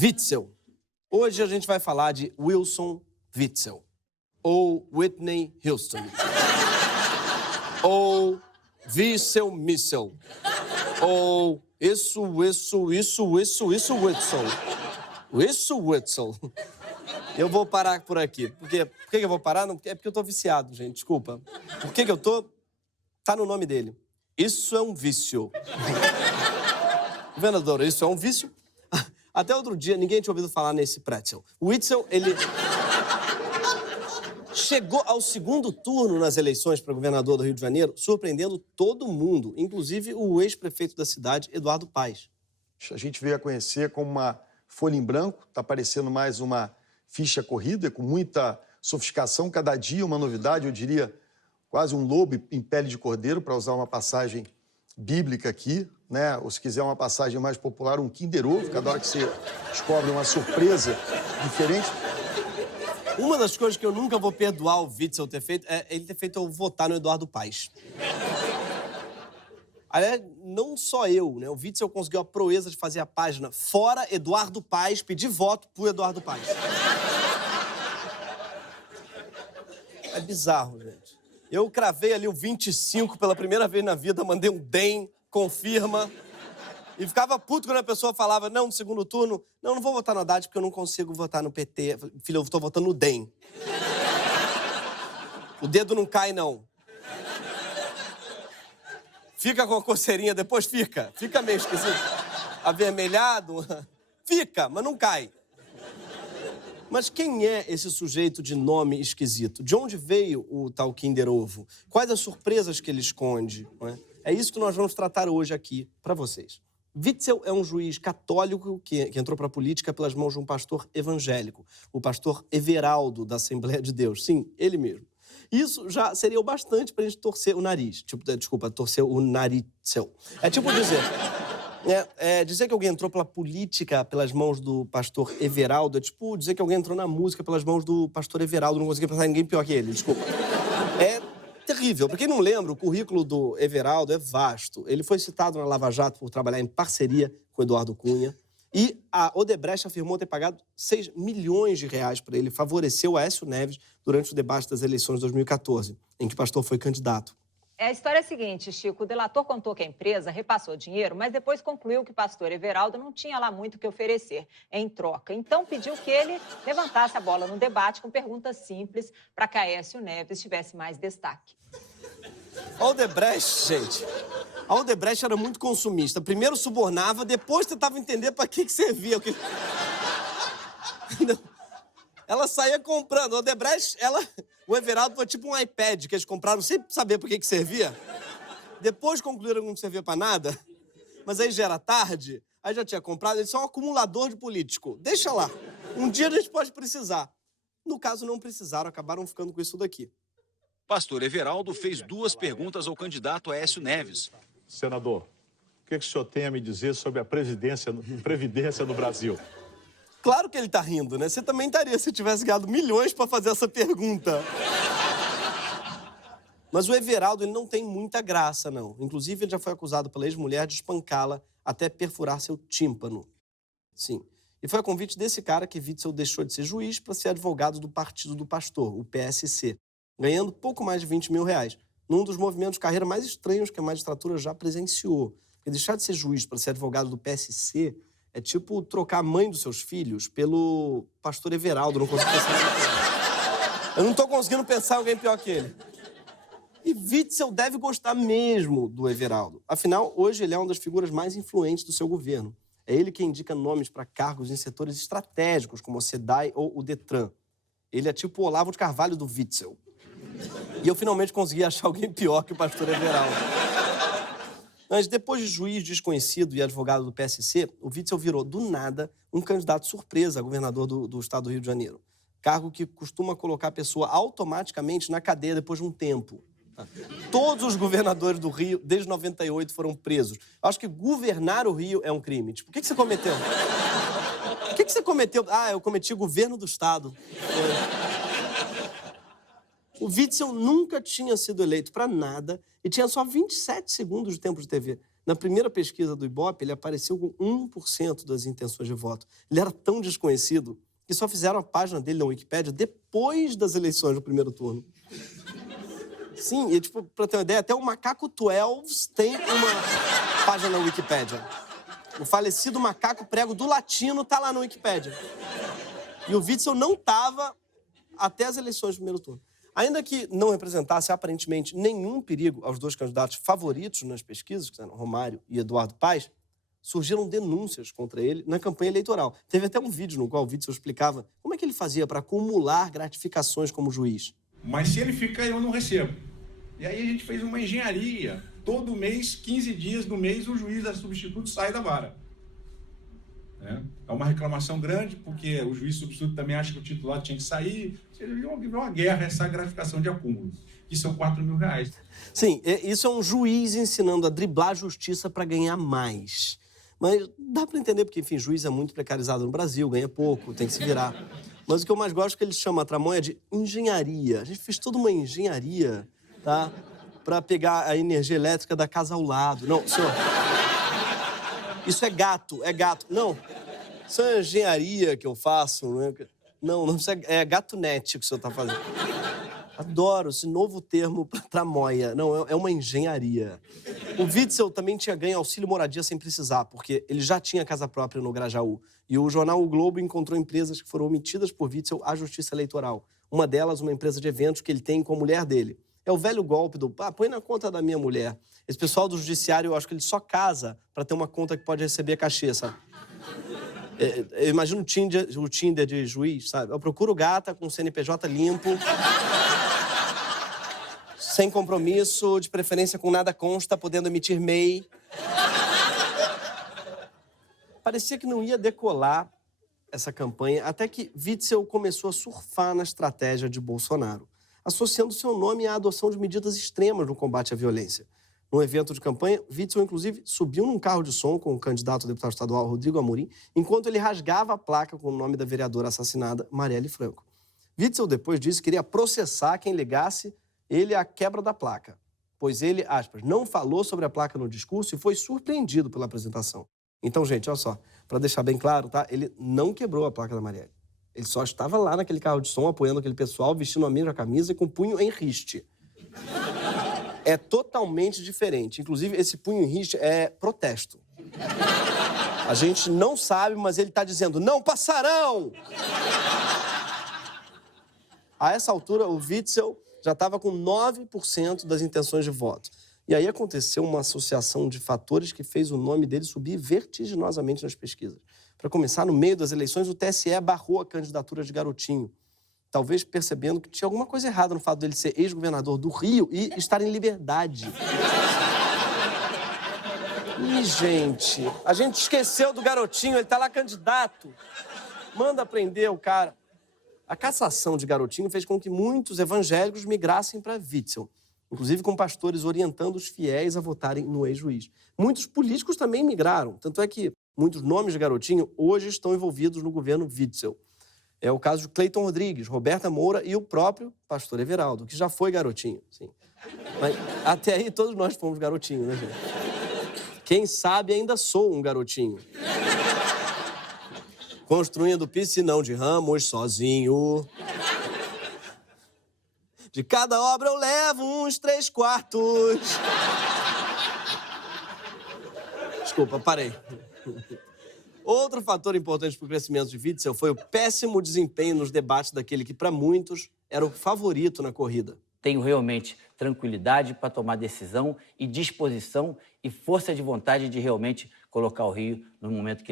Witzel. Hoje a gente vai falar de Wilson Witzel. Ou Whitney Houston. Ou Witzel Missel. Ou Witzel. Witzel. Eu vou parar por aqui. Por que eu vou parar? Não, é porque eu tô viciado, gente. Desculpa. Por que eu tô? Tá no nome dele. Isso é um vício. Governador, isso é um vício? Até outro dia, ninguém tinha ouvido falar nesse pretzel. O Witzel, ele chegou ao segundo turno nas eleições para governador do Rio de Janeiro, surpreendendo todo mundo, inclusive o ex-prefeito da cidade, Eduardo Paes. A gente veio a conhecer como uma folha em branco, está parecendo mais uma ficha corrida, com muita sofisticação, cada dia uma novidade, eu diria quase um lobo em pele de cordeiro, para usar uma passagem bíblica aqui, né? Ou se quiser uma passagem mais popular, um Kinder Ovo, cada hora que você descobre uma surpresa diferente. Uma das coisas que eu nunca vou perdoar o Witzel ter feito é ele ter feito eu votar no Eduardo Paes. Aliás, não só eu, né? O Witzel conseguiu a proeza de fazer a página Fora Eduardo Paes, pedir voto pro Eduardo Paes. É bizarro, gente. Eu cravei ali o 25 pela primeira vez na vida, mandei um DEM, confirma. E ficava puto quando a pessoa falava, não, no segundo turno, não vou votar no Haddad porque eu não consigo votar no PT. Filho, eu tô votando no DEM. O dedo não cai, não. Fica com a coceirinha, depois fica. Fica meio esquisito. Avermelhado. Fica, mas não cai. Mas quem é esse sujeito de nome esquisito? De onde veio o tal Kinder Ovo? Quais as surpresas que ele esconde? Não é? É isso que nós vamos tratar hoje aqui para vocês. Witzel é um juiz católico que entrou para a política pelas mãos de um pastor evangélico, o pastor Everaldo, da Assembleia de Deus. Sim, ele mesmo. Isso já seria o bastante para a gente torcer o nariz. Torcer o naritzel. É tipo dizer... dizer que alguém entrou pela política pelas mãos do pastor Everaldo é tipo dizer que alguém entrou na música pelas mãos do pastor Everaldo. Não consegui pensar em ninguém pior que ele, desculpa. É terrível. Pra quem não lembra, o currículo do Everaldo é vasto. Ele foi citado na Lava Jato por trabalhar em parceria com Eduardo Cunha. E a Odebrecht afirmou ter pagado 6 milhões de reais para ele, favoreceu o Aécio Neves durante o debate das eleições de 2014, em que o pastor foi candidato. A história é a seguinte, Chico, o delator contou que a empresa repassou dinheiro, mas depois concluiu que o pastor Everaldo não tinha lá muito o que oferecer em troca. Então pediu que ele levantasse a bola no debate com perguntas simples para que Aécio Neves tivesse mais destaque. A Odebrecht, gente, a Odebrecht era muito consumista. Primeiro subornava, depois tentava entender para que servia. Ela saía comprando. A Odebrecht, o Everaldo foi tipo um iPad que eles compraram sem saber para que servia. Depois concluíram que não servia para nada, mas aí já era tarde, aí já tinha comprado. Eles são um acumulador de político. Deixa lá. Um dia a gente pode precisar. No caso, não precisaram, acabaram ficando com isso daqui. Pastor Everaldo fez 2 perguntas ao candidato Aécio Neves. Senador, o que o senhor tem a me dizer sobre a Previdência no Brasil? Claro que ele tá rindo, né? Você também estaria se tivesse ganhado milhões para fazer essa pergunta. Mas o Everaldo, ele não tem muita graça, não. Inclusive, ele já foi acusado pela ex-mulher de espancá-la até perfurar seu tímpano. Sim. E foi a convite desse cara que Witzel deixou de ser juiz para ser advogado do partido do pastor, o PSC, ganhando pouco mais de 20 mil reais, num dos movimentos de carreira mais estranhos que a magistratura já presenciou. Porque deixar de ser juiz para ser advogado do PSC é tipo trocar a mãe dos seus filhos pelo pastor Everaldo. Não consigo pensar. Eu não tô conseguindo pensar em alguém pior que ele. E Witzel deve gostar mesmo do Everaldo. Afinal, hoje ele é uma das figuras mais influentes do seu governo. É ele quem indica nomes para cargos em setores estratégicos, como o SEDAI ou o Detran. Ele é tipo o Olavo de Carvalho do Witzel. E eu finalmente consegui achar alguém pior que o pastor Everaldo. Mas depois de juiz desconhecido e advogado do PSC, o Witzel virou, do nada, um candidato surpresa a governador do estado do Rio de Janeiro. Cargo que costuma colocar a pessoa automaticamente na cadeia depois de um tempo. Todos os governadores do Rio, desde 98, foram presos. Acho que governar o Rio é um crime. Tipo, o que você cometeu? O que você cometeu? Ah, eu cometi governo do estado. O Witzel nunca tinha sido eleito para nada e tinha só 27 segundos de tempo de TV. Na primeira pesquisa do Ibope, ele apareceu com 1% das intenções de voto. Ele era tão desconhecido que só fizeram a página dele na Wikipédia depois das eleições do primeiro turno. Sim, e tipo, pra ter uma ideia, até o Macaco 12 tem uma página na Wikipédia. O falecido macaco prego do latino tá lá na Wikipédia. E o Witzel não tava até as eleições do primeiro turno. Ainda que não representasse aparentemente nenhum perigo aos dois candidatos favoritos nas pesquisas, que eram Romário e Eduardo Paes, surgiram denúncias contra ele na campanha eleitoral. Teve até um vídeo no qual o Witzel explicava como é que ele fazia para acumular gratificações como juiz. Mas se ele fica, eu não recebo. E aí a gente fez uma engenharia. Todo mês, 15 dias do mês, o juiz da substituto sai da vara. É uma reclamação grande, porque o juiz substituto também acha que o titular tinha que sair. Virou uma guerra essa gratificação de acúmulo, que são R$4.000. Sim, isso é um juiz ensinando a driblar a justiça para ganhar mais. Mas dá para entender, porque, enfim, juiz é muito precarizado no Brasil, ganha pouco, tem que se virar. Mas o que eu mais gosto é que ele chama a tramóia de engenharia. A gente fez toda uma engenharia, tá? Para pegar a energia elétrica da casa ao lado. Não, senhor. Isso é gato. Não, isso é engenharia que eu faço, não é? Não, isso é gatunete que o senhor tá fazendo. Adoro esse novo termo para tramóia. Não, é uma engenharia. O Witzel também tinha ganho auxílio moradia sem precisar, porque ele já tinha casa própria no Grajaú. E o jornal O Globo encontrou empresas que foram omitidas por Witzel à Justiça Eleitoral. Uma delas, uma empresa de eventos que ele tem com a mulher dele. É o velho golpe do, põe na conta da minha mulher. Esse pessoal do judiciário, eu acho que ele só casa para ter uma conta que pode receber cachê, sabe? Eu imagino o Tinder de juiz, sabe? Eu procuro gata com CNPJ limpo, sem compromisso, de preferência com nada consta, podendo emitir MEI. Parecia que não ia decolar essa campanha, até que Witzel começou a surfar na estratégia de Bolsonaro, associando seu nome à adoção de medidas extremas no combate à violência. Num evento de campanha, Witzel, inclusive, subiu num carro de som com o candidato a deputado estadual Rodrigo Amorim, enquanto ele rasgava a placa com o nome da vereadora assassinada, Marielle Franco. Witzel depois disse que iria processar quem ligasse ele à quebra da placa, pois ele, aspas, não falou sobre a placa no discurso e foi surpreendido pela apresentação. Então, gente, olha só, para deixar bem claro, tá? Ele não quebrou a placa da Marielle. Ele só estava lá naquele carro de som, apoiando aquele pessoal, vestindo a mesma camisa e com o punho em riste. É totalmente diferente. Inclusive, esse punho em riste é protesto. A gente não sabe, mas ele está dizendo, não passarão! A essa altura, o Witzel já estava com 9% das intenções de voto. E aí aconteceu uma associação de fatores que fez o nome dele subir vertiginosamente nas pesquisas. Para começar, no meio das eleições, o TSE barrou a candidatura de Garotinho, talvez percebendo que tinha alguma coisa errada no fato dele ser ex-governador do Rio e estar em liberdade. Ih, gente, a gente esqueceu do Garotinho, ele tá lá candidato. Manda prender o cara. A cassação de Garotinho fez com que muitos evangélicos migrassem para Witzel, inclusive com pastores orientando os fiéis a votarem no ex-juiz. Muitos políticos também migraram, tanto é que muitos nomes de Garotinho hoje estão envolvidos no governo Witzel. É o caso de Cleiton Rodrigues, Roberta Moura e o próprio pastor Everaldo, que já foi Garotinho, sim. Mas até aí todos nós fomos Garotinho, né, gente? Quem sabe ainda sou um garotinho. Construindo piscinão de ramos sozinho. De cada obra eu levo uns 3/4. Desculpa, parei. Outro fator importante para o crescimento de Witzel foi o péssimo desempenho nos debates daquele que, para muitos, era o favorito na corrida. Tenho realmente tranquilidade para tomar decisão e disposição e força de vontade de realmente colocar o Rio no momento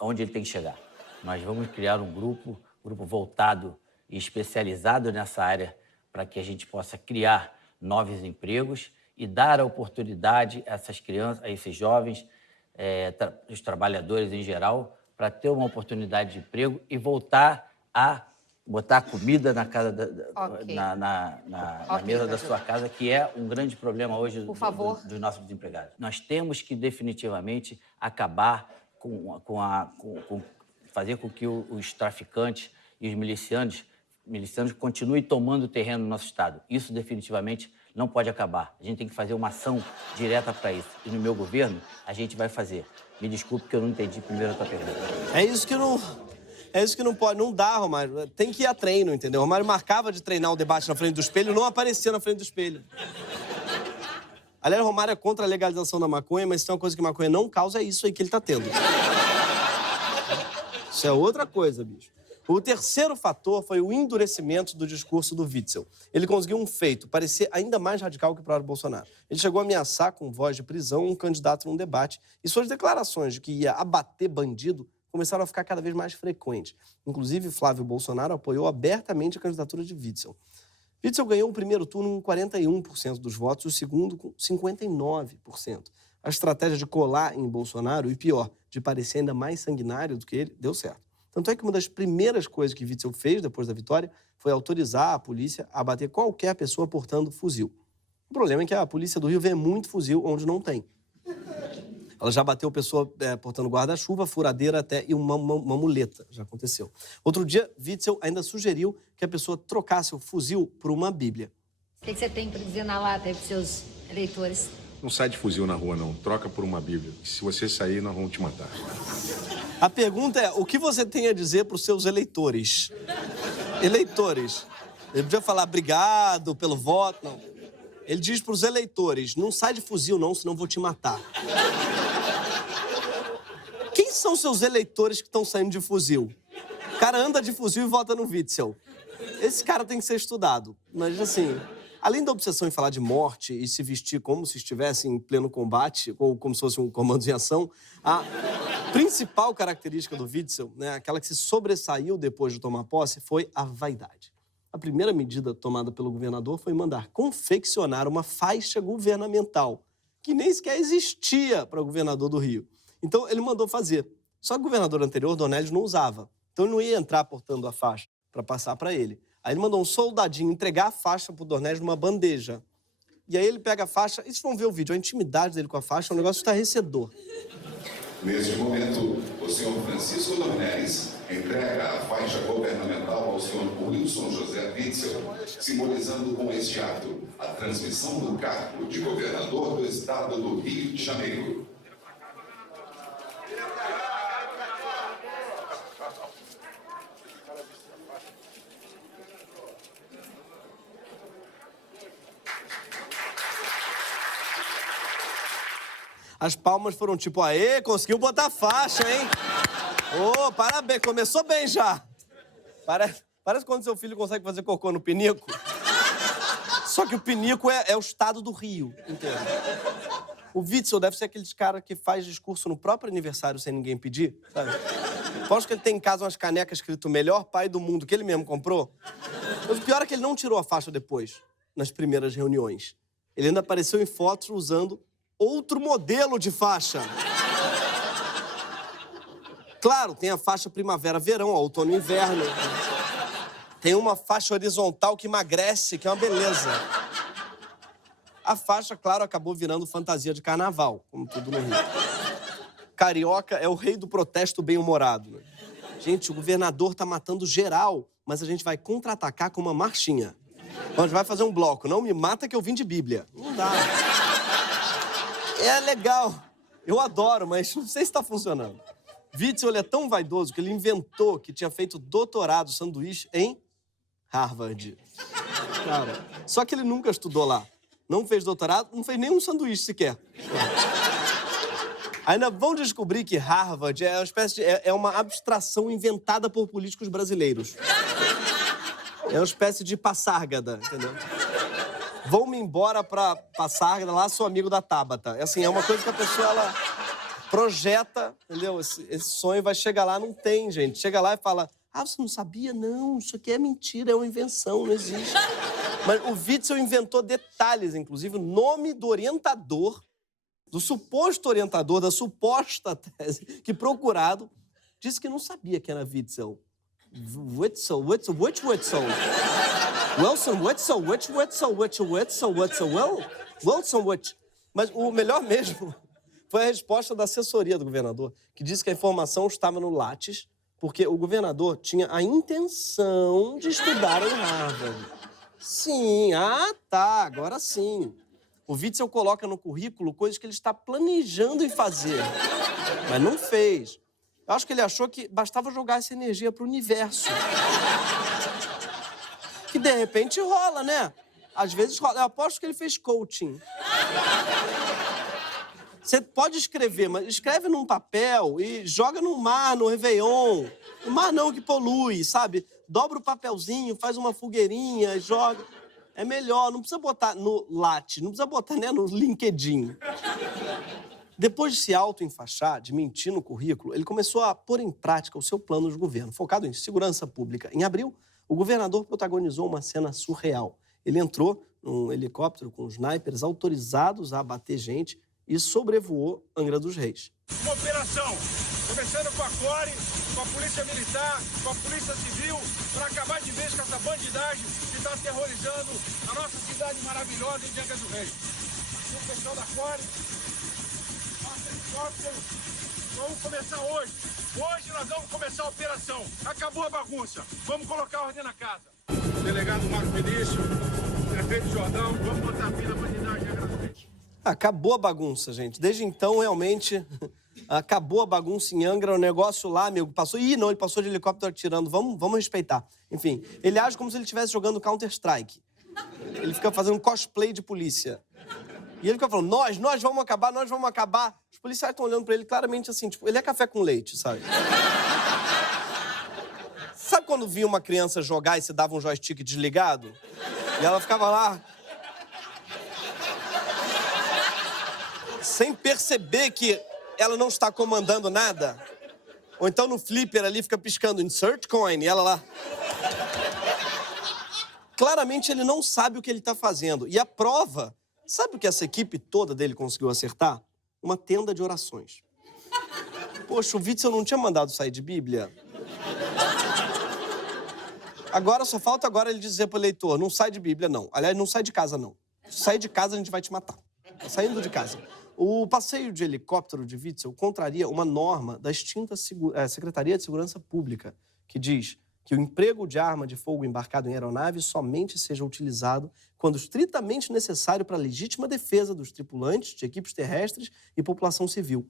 onde ele tem que chegar. Nós vamos criar um grupo voltado e especializado nessa área para que a gente possa criar novos empregos e dar a oportunidade a essas crianças, a esses jovens, os trabalhadores em geral, para ter uma oportunidade de emprego e voltar a botar comida na casa na mesa da sua casa, que é um grande problema hoje dos nossos desempregados. Nós temos que definitivamente acabar fazer com que os traficantes e os milicianos continuem tomando terreno no nosso estado. Isso definitivamente não pode acabar. A gente tem que fazer uma ação direta para isso. E no meu governo, a gente vai fazer. Me desculpe que eu não entendi primeiro a tua pergunta. É isso que não pode, não dá, Romário. Tem que ir a treino, entendeu? O Romário marcava de treinar o debate na frente do espelho e não aparecia na frente do espelho. Aliás, o Romário é contra a legalização da maconha, mas se tem uma coisa que maconha não causa, é isso aí que ele tá tendo. Isso é outra coisa, bicho. O terceiro fator foi o endurecimento do discurso do Witzel. Ele conseguiu um feito, parecer ainda mais radical que o próprio Bolsonaro. Ele chegou a ameaçar com voz de prisão um candidato num debate e suas declarações de que ia abater bandido começaram a ficar cada vez mais frequentes. Inclusive, Flávio Bolsonaro apoiou abertamente a candidatura de Witzel. Witzel ganhou o primeiro turno com 41% dos votos e o segundo com 59%. A estratégia de colar em Bolsonaro, e pior, de parecer ainda mais sanguinário do que ele, deu certo. Tanto é que uma das primeiras coisas que Witzel fez depois da vitória foi autorizar a polícia a abater qualquer pessoa portando fuzil. O problema é que a polícia do Rio vê muito fuzil onde não tem. Ela já bateu pessoa portando guarda-chuva, furadeira até e uma muleta. Já aconteceu. Outro dia, Witzel ainda sugeriu que a pessoa trocasse o fuzil por uma bíblia. O que você tem para dizer na lata aí para os seus eleitores? Não sai de fuzil na rua, não. Troca por uma bíblia. Se você sair, nós vamos te matar. A pergunta é, o que você tem a dizer para os seus eleitores? Eleitores. Ele podia falar obrigado pelo voto, não. Ele diz para os eleitores, não sai de fuzil não, senão eu vou te matar. Quem são seus eleitores que estão saindo de fuzil? O cara anda de fuzil e vota no Witzel. Esse cara tem que ser estudado. Mas, assim, além da obsessão em falar de morte e se vestir como se estivesse em pleno combate, ou como se fosse um comando em ação, a principal característica do Witzel, né, aquela que se sobressaiu depois de tomar posse, foi a vaidade. A primeira medida tomada pelo governador foi mandar confeccionar uma faixa governamental, que nem sequer existia para o governador do Rio. Então, ele mandou fazer. Só que o governador anterior, Dornelles, não usava. Então, ele não ia entrar portando a faixa para passar para ele. Aí ele mandou um soldadinho entregar a faixa para o Dornelles numa bandeja. E aí ele pega a faixa, e vocês vão ver o vídeo, a intimidade dele com a faixa é um negócio estarrecedor. Neste momento, o senhor Francisco Dornelles entrega a faixa governamental ao senhor Wilson José Witzel, simbolizando com este ato a transmissão do cargo de governador do estado do Rio de Janeiro. As palmas foram tipo, aê, conseguiu botar faixa, hein? Ô, parabéns, começou bem já. Parece quando seu filho consegue fazer cocô no pinico. Só que o pinico é o estado do Rio inteiro. O Witzel deve ser aqueles cara que faz discurso no próprio aniversário sem ninguém pedir, sabe? Aposto que ele tem em casa umas canecas escrito melhor pai do mundo, que ele mesmo comprou. Mas o pior é que ele não tirou a faixa depois, nas primeiras reuniões. Ele ainda apareceu em fotos usando outro modelo de faixa. Claro, tem a faixa primavera-verão, outono e inverno. Tem uma faixa horizontal que emagrece, que é uma beleza. A faixa, claro, acabou virando fantasia de carnaval, como tudo no Rio. Carioca é o rei do protesto bem-humorado. Né? Gente, o governador tá matando geral, mas a gente vai contra-atacar com uma marchinha. A gente vai fazer um bloco. Não me mata que eu vim de Bíblia. Não dá. É legal. Eu adoro, mas não sei se tá funcionando. Witzel é tão vaidoso que ele inventou que tinha feito doutorado sanduíche em Harvard. Cara, só que ele nunca estudou lá. Não fez doutorado, não fez nenhum sanduíche sequer. Ainda vão descobrir que Harvard é uma espécie de... é uma abstração inventada por políticos brasileiros. É uma espécie de Passárgada, entendeu? Vou-me embora pra Passárgada, lá sou amigo da Tabata. É assim, é uma coisa que a pessoa, ela projeta, entendeu? Esse sonho vai chegar lá, não tem, gente. Chega lá e fala, você não sabia? Não, isso aqui é mentira, é uma invenção, não existe. Mas o Witzel inventou detalhes, inclusive o nome do orientador, do suposto orientador, da suposta tese, que procurado, disse que não sabia que era Witzel. Witzel? Wilson Witzel, Wilson Witzel. Mas o melhor mesmo foi a resposta da assessoria do governador, que disse que a informação estava no Lattes, porque o governador tinha a intenção de estudar em Harvard. Sim, tá, agora sim. O Witzel coloca no currículo coisas que ele está planejando em fazer, mas não fez. Eu acho que ele achou que bastava jogar essa energia pro universo. Que de repente rola, né? Às vezes rola. Eu aposto que ele fez coaching. Você pode escrever, mas escreve num papel e joga no mar, no Réveillon. No mar não, que polui, sabe? Dobra o papelzinho, faz uma fogueirinha, joga. É melhor, não precisa botar no Lattes, não precisa botar, né, no LinkedIn. Depois de se auto-enfaixar, de mentir no currículo, ele começou a pôr em prática o seu plano de governo, focado em segurança pública. Em abril, o governador protagonizou uma cena surreal. Ele entrou num helicóptero com snipers autorizados a abater gente e sobrevoou Angra dos Reis. Uma operação, começando com a CORE, com a Polícia Militar, com a Polícia Civil, para acabar de vez com essa bandidagem que está aterrorizando a nossa cidade maravilhosa de Angra dos Reis. O pessoal da CORE, nosso helicóptero, vamos começar hoje. Hoje nós vamos começar a operação. Acabou a bagunça, vamos colocar ordem na casa. Delegado Marcos Vinícius, prefeito Jordão, vamos botar a fim na bandidagem de Angra dos Reis. Acabou a bagunça, gente. Desde então, realmente, acabou a bagunça em Angra. O negócio lá, amigo, passou... Ih, não, ele passou de helicóptero atirando. Vamos respeitar. Enfim, ele age como se ele estivesse jogando Counter-Strike. Ele fica fazendo cosplay de polícia. E ele fica falando, nós vamos acabar, nós vamos acabar. Os policiais estão olhando pra ele claramente assim, tipo, ele é café com leite, sabe? Sabe quando via uma criança jogar e você dava um joystick desligado? E ela ficava lá... sem perceber que ela não está comandando nada. Ou então no flipper ali fica piscando insert coin e ela lá... Claramente ele não sabe o que ele está fazendo. E a prova, sabe o que essa equipe toda dele conseguiu acertar? Uma tenda de orações. Poxa, o Witzel não tinha mandado sair de Bíblia? Agora, só falta agora ele dizer pro eleitor, não sai de Bíblia, não. Aliás, não sai de casa, não. Se sair de casa, a gente vai te matar. Tá saindo de casa. O passeio de helicóptero de Witzel contraria uma norma da extinta Secretaria de Segurança Pública, que diz que o emprego de arma de fogo embarcado em aeronave somente seja utilizado quando estritamente necessário para a legítima defesa dos tripulantes, de equipes terrestres e população civil.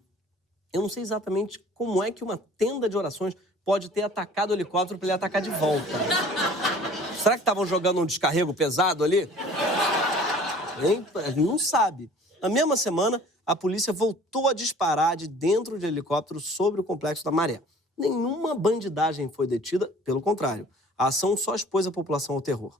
Eu não sei exatamente como é que uma tenda de orações pode ter atacado o helicóptero para ele atacar de volta. Será que estavam jogando um descarrego pesado ali? Hein? A gente não sabe. Na mesma semana, a polícia voltou a disparar de dentro de helicóptero sobre o Complexo da Maré. Nenhuma bandidagem foi detida, pelo contrário. A ação só expôs a população ao terror.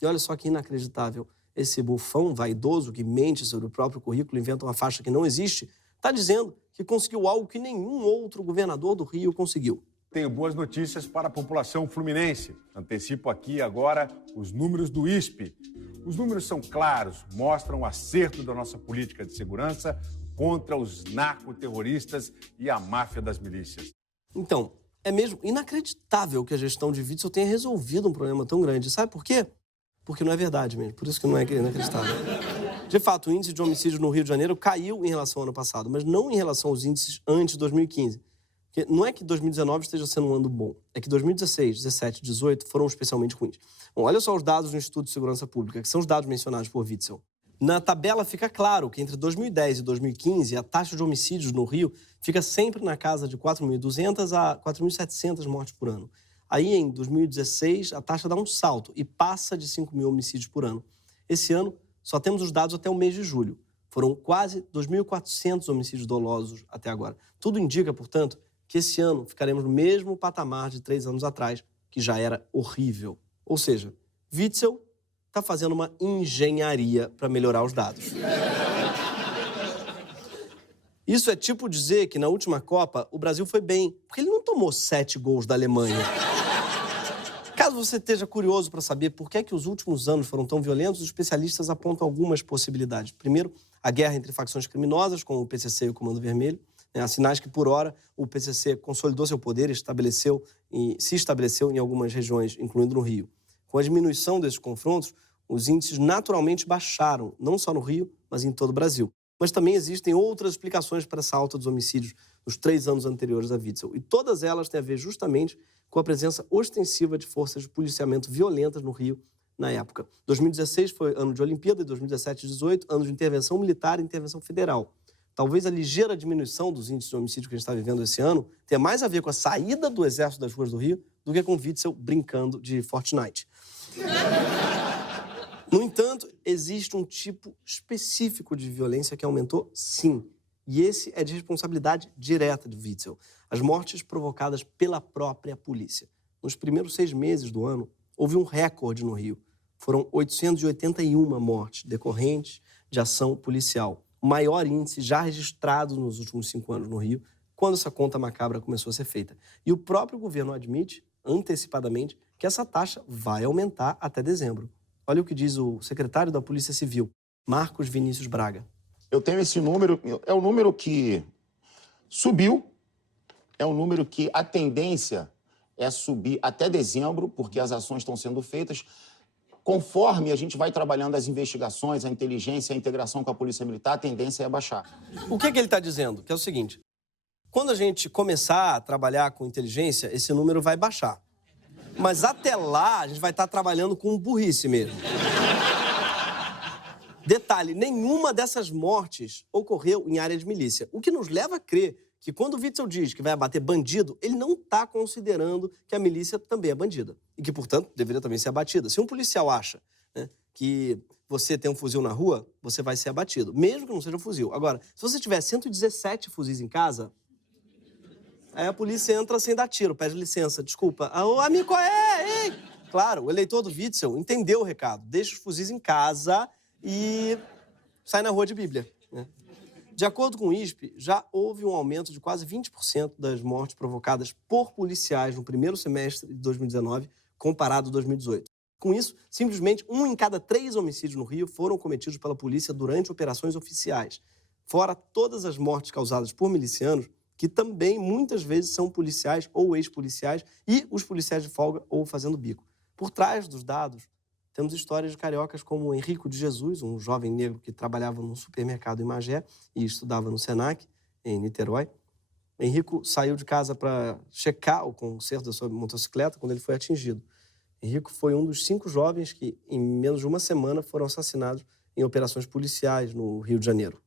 E olha só que inacreditável. Esse bufão vaidoso que mente sobre o próprio currículo, inventa uma faixa que não existe, está dizendo que conseguiu algo que nenhum outro governador do Rio conseguiu. Tenho boas notícias para a população fluminense. Antecipo aqui agora os números do ISP. Os números são claros, mostram o acerto da nossa política de segurança contra os narcoterroristas e a máfia das milícias. Então, é mesmo inacreditável que a gestão de Witzel tenha resolvido um problema tão grande. Sabe por quê? Porque não é verdade mesmo, por isso que não é inacreditável. De fato, o índice de homicídios no Rio de Janeiro caiu em relação ao ano passado, mas não em relação aos índices antes de 2015. Porque não é que 2019 esteja sendo um ano bom, é que 2016, 17 e 18 foram especialmente ruins. Bom, olha só os dados do Instituto de Segurança Pública, que são os dados mencionados por Witzel. Na tabela fica claro que entre 2010 e 2015, a taxa de homicídios no Rio fica sempre na casa de 4.200 a 4.700 mortes por ano. Aí, em 2016, a taxa dá um salto e passa de 5.000 homicídios por ano. Esse ano, só temos os dados até o mês de julho. Foram quase 2.400 homicídios dolosos até agora. Tudo indica, portanto, que esse ano ficaremos no mesmo patamar de 3 anos atrás, que já era horrível. Ou seja, Witzel está fazendo uma engenharia para melhorar os dados. Isso é tipo dizer que na última Copa o Brasil foi bem, porque ele não tomou 7 gols da Alemanha. Caso você esteja curioso para saber por que é que os últimos anos foram tão violentos, os especialistas apontam algumas possibilidades. Primeiro, a guerra entre facções criminosas, como o PCC e o Comando Vermelho. Há sinais que, por hora, o PCC consolidou seu poder e se estabeleceu em algumas regiões, incluindo no Rio. Com a diminuição desses confrontos, os índices naturalmente baixaram, não só no Rio, mas em todo o Brasil. Mas também existem outras explicações para essa alta dos homicídios nos 3 anos anteriores a Witzel. E todas elas têm a ver justamente com a presença ostensiva de forças de policiamento violentas no Rio na época. 2016 foi ano de Olimpíada e 2017 e 2018, ano de intervenção militar e intervenção federal. Talvez a ligeira diminuição dos índices de homicídio que a gente está vivendo esse ano tenha mais a ver com a saída do Exército das ruas do Rio do que com Witzel brincando de Fortnite. No entanto, existe um tipo específico de violência que aumentou, sim. E esse é de responsabilidade direta de Witzel. As mortes provocadas pela própria polícia. Nos primeiros 6 meses do ano, houve um recorde no Rio. Foram 881 mortes decorrentes de ação policial. O maior índice já registrado nos últimos 5 anos no Rio, quando essa conta macabra começou a ser feita. E o próprio governo admite, antecipadamente, que essa taxa vai aumentar até dezembro. Olha o que diz o secretário da Polícia Civil, Marcos Vinícius Braga. Eu tenho esse número, é um número que subiu, é um número que a tendência é subir até dezembro, porque as ações estão sendo feitas. Conforme a gente vai trabalhando as investigações, a inteligência, a integração com a Polícia Militar, a tendência é baixar. O que ele está dizendo? Que é o seguinte, quando a gente começar a trabalhar com inteligência, esse número vai baixar. Mas até lá, a gente vai estar trabalhando com burrice mesmo. Detalhe, nenhuma dessas mortes ocorreu em área de milícia. O que nos leva a crer que quando o Witzel diz que vai abater bandido, ele não está considerando que a milícia também é bandida. E que, portanto, deveria também ser abatida. Se um policial acha, né, que você tem um fuzil na rua, você vai ser abatido, mesmo que não seja um fuzil. Agora, se você tiver 117 fuzis em casa, aí a polícia entra sem dar tiro, pede licença, desculpa. Ô, amigo, qual é? Ei! Claro, o eleitor do Witzel entendeu o recado. Deixa os fuzis em casa e sai na rua de Bíblia, né? De acordo com o ISP, já houve um aumento de quase 20% das mortes provocadas por policiais no primeiro semestre de 2019, comparado a 2018. Com isso, simplesmente 1 em cada 3 homicídios no Rio foram cometidos pela polícia durante operações oficiais. Fora todas as mortes causadas por milicianos, que também muitas vezes são policiais ou ex-policiais e os policiais de folga ou fazendo bico. Por trás dos dados, temos histórias de cariocas como Henrico de Jesus, um jovem negro que trabalhava num supermercado em Magé e estudava no Senac, em Niterói. Henrico saiu de casa para checar o conserto da sua motocicleta quando ele foi atingido. Henrico foi um dos 5 jovens que, em menos de uma semana, foram assassinados em operações policiais no Rio de Janeiro.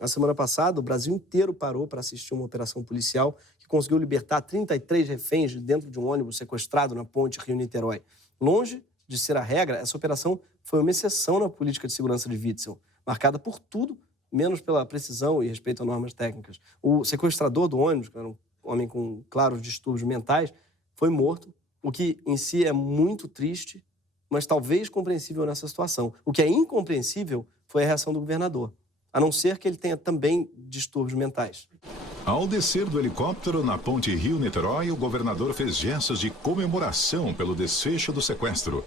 Na semana passada, o Brasil inteiro parou para assistir uma operação policial que conseguiu libertar 33 reféns de dentro de um ônibus sequestrado na ponte Rio-Niterói. Longe de ser a regra, essa operação foi uma exceção na política de segurança de Witzel, marcada por tudo, menos pela precisão e respeito a normas técnicas. O sequestrador do ônibus, que era um homem com claros distúrbios mentais, foi morto, o que em si é muito triste, mas talvez compreensível nessa situação. O que é incompreensível foi a reação do governador, a não ser que ele tenha também distúrbios mentais. Ao descer do helicóptero na ponte Rio-Niterói, o governador fez gestos de comemoração pelo desfecho do sequestro.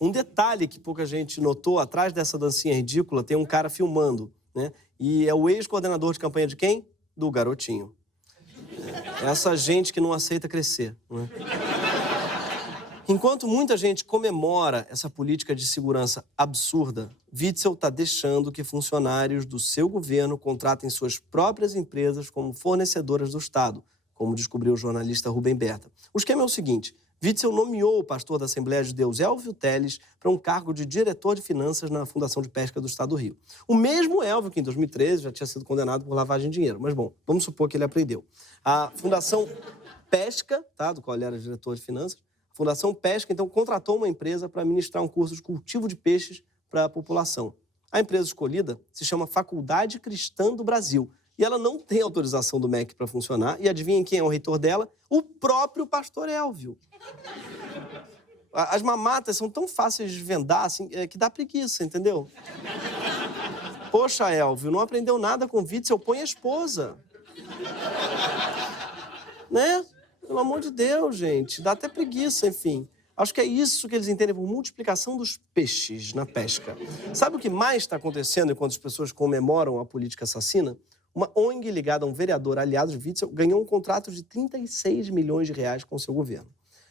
Um detalhe que pouca gente notou, atrás dessa dancinha ridícula, tem um cara filmando, né? E é o ex-coordenador de campanha de quem? Do Garotinho. Essa gente que não aceita crescer, né? Enquanto muita gente comemora essa política de segurança absurda, Witzel está deixando que funcionários do seu governo contratem suas próprias empresas como fornecedoras do Estado, como descobriu o jornalista Rubem Berta. O esquema é o seguinte: Witzel nomeou o pastor da Assembleia de Deus, Elvio Teles, para um cargo de diretor de finanças na Fundação de Pesca do Estado do Rio. O mesmo Elvio que, em 2013, já tinha sido condenado por lavagem de dinheiro. Mas, bom, vamos supor que ele aprendeu. A Fundação Pesca, tá, do qual ele era diretor de finanças, a Fundação Pesca, então, contratou uma empresa para ministrar um curso de cultivo de peixes para a população. A empresa escolhida se chama Faculdade Cristã do Brasil. E ela não tem autorização do MEC para funcionar. E adivinhem quem é o reitor dela? O próprio pastor Elvio. As mamatas são tão fáceis de vendar assim, que dá preguiça, entendeu? Poxa, Elvio, não aprendeu nada com Witzel, põe a esposa. Né? Pelo amor de Deus, gente. Dá até preguiça, enfim. Acho que é isso que eles entendem por multiplicação dos peixes na pesca. Sabe o que mais está acontecendo enquanto as pessoas comemoram a política assassina? Uma ONG ligada a um vereador aliado de Witzel ganhou um contrato de 36 milhões de reais com o seu governo.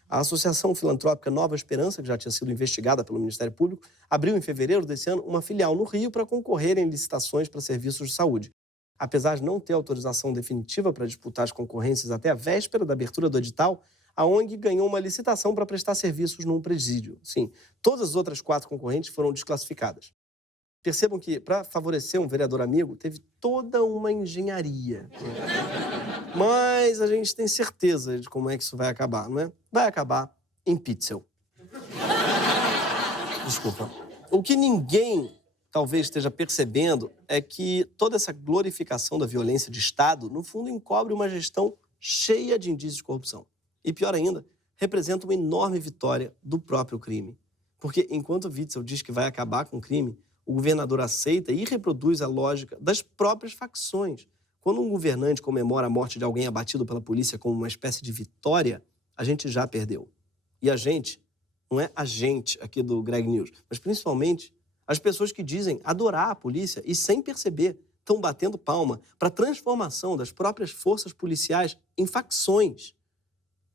A Associação Filantrópica Nova Esperança, que já tinha sido investigada pelo Ministério Público, abriu em fevereiro desse ano uma filial no Rio para concorrer em licitações para serviços de saúde. Apesar de não ter autorização definitiva para disputar as concorrências até a véspera da abertura do edital, a ONG ganhou uma licitação para prestar serviços num presídio. Sim, todas as outras 4 concorrentes foram desclassificadas. Percebam que, para favorecer um vereador amigo, teve toda uma engenharia. Mas a gente tem certeza de como é que isso vai acabar, não é? Vai acabar em Pitzel. Desculpa. O que ninguém talvez esteja percebendo é que toda essa glorificação da violência de Estado, no fundo, encobre uma gestão cheia de indícios de corrupção. E, pior ainda, representa uma enorme vitória do próprio crime. Porque, enquanto Witzel diz que vai acabar com o crime, o governador aceita e reproduz a lógica das próprias facções. Quando um governante comemora a morte de alguém abatido pela polícia como uma espécie de vitória, a gente já perdeu. E a gente, não é a gente aqui do Greg News, mas principalmente as pessoas que dizem adorar a polícia e, sem perceber, estão batendo palma para a transformação das próprias forças policiais em facções.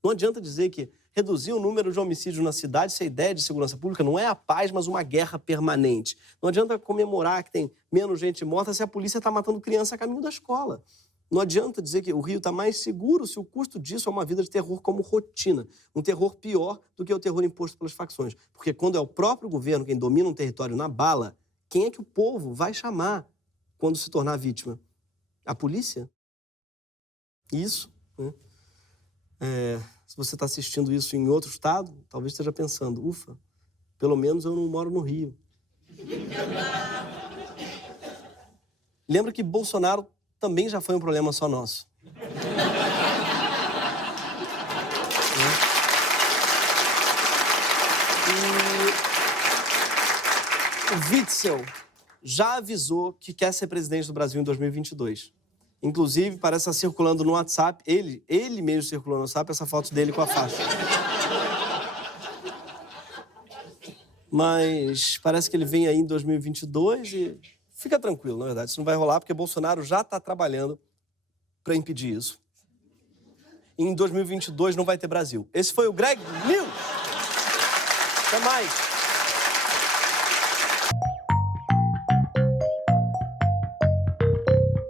Não adianta dizer que reduzir o número de homicídios na cidade se a ideia de segurança pública não é a paz, mas uma guerra permanente. Não adianta comemorar que tem menos gente morta se a polícia está matando criança a caminho da escola. Não adianta dizer que o Rio está mais seguro se o custo disso é uma vida de terror como rotina. Um terror pior do que o terror imposto pelas facções. Porque quando é o próprio governo quem domina um território na bala, quem é que o povo vai chamar quando se tornar vítima? A polícia? Isso, né? Se você está assistindo isso em outro estado, talvez esteja pensando, ufa, pelo menos eu não moro no Rio. Lembra que Bolsonaro também já foi um problema só nosso. E o Witzel já avisou que quer ser presidente do Brasil em 2022. Inclusive, parece estar circulando no WhatsApp, ele mesmo circulou no WhatsApp, essa foto dele com a faixa. Mas parece que ele vem aí em 2022 e fica tranquilo, na verdade. Isso não vai rolar porque Bolsonaro já está trabalhando para impedir isso. E em 2022 não vai ter Brasil. Esse foi o Greg News. Até mais.